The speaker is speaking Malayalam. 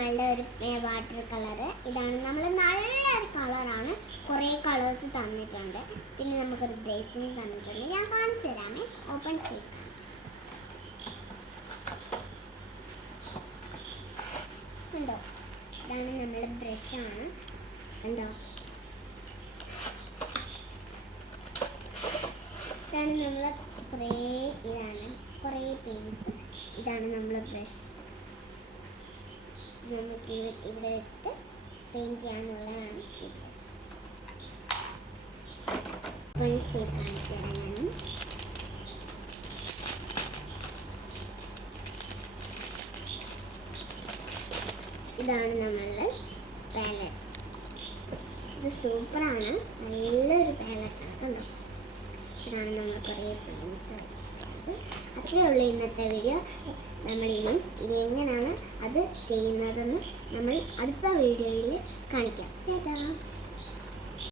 നമ്മളുടെ ഒരു വാട്ടർ കളർ. ഇതാണ് നമ്മൾ നല്ലൊരു കളറാണ്. കുറേ കളേഴ്സ് തന്നിട്ടുണ്ട്. പിന്നെ നമുക്കൊരു ബ്രഷും തന്നിട്ടുണ്ട്. ഞാൻ കാണിച്ചു തരാമേ. ഓപ്പൺ ചെയ്ത് കണ്ടോ, ഇതാണ് നമ്മളുടെ ബ്രഷാണ്. കണ്ടോ, ഇതാണ് നമ്മളെ കുറേ പെയിൻസ്. ഇതാണ് നമ്മളെ ബ്രഷ്. നമുക്ക് ഇവിടെ വെച്ചിട്ട് പെയിൻറ്റ് ചെയ്യാനുള്ളതാണ് ഈ ബ്രഷ്. കാണിച്ചു തരാം ഞാൻ. ഇതാണ് നമ്മളുടെ പാലറ്റ്. ഇത് സൂപ്പറാണ്, നല്ലൊരു പാലറ്റാണ്. കണ്ടോ, ഇതാണ് നമ്മൾ കുറേ പെയിൻസ് വെച്ചിട്ടുള്ളത്. അത്രയേ ഉള്ളൂ ഇന്നത്തെ വീഡിയോ. ഇനി എങ്ങനെയാണ് അത് ചെയ്യുന്നതെന്ന് നമ്മൾ അടുത്ത വീഡിയോയിൽ കാണിക്കാം.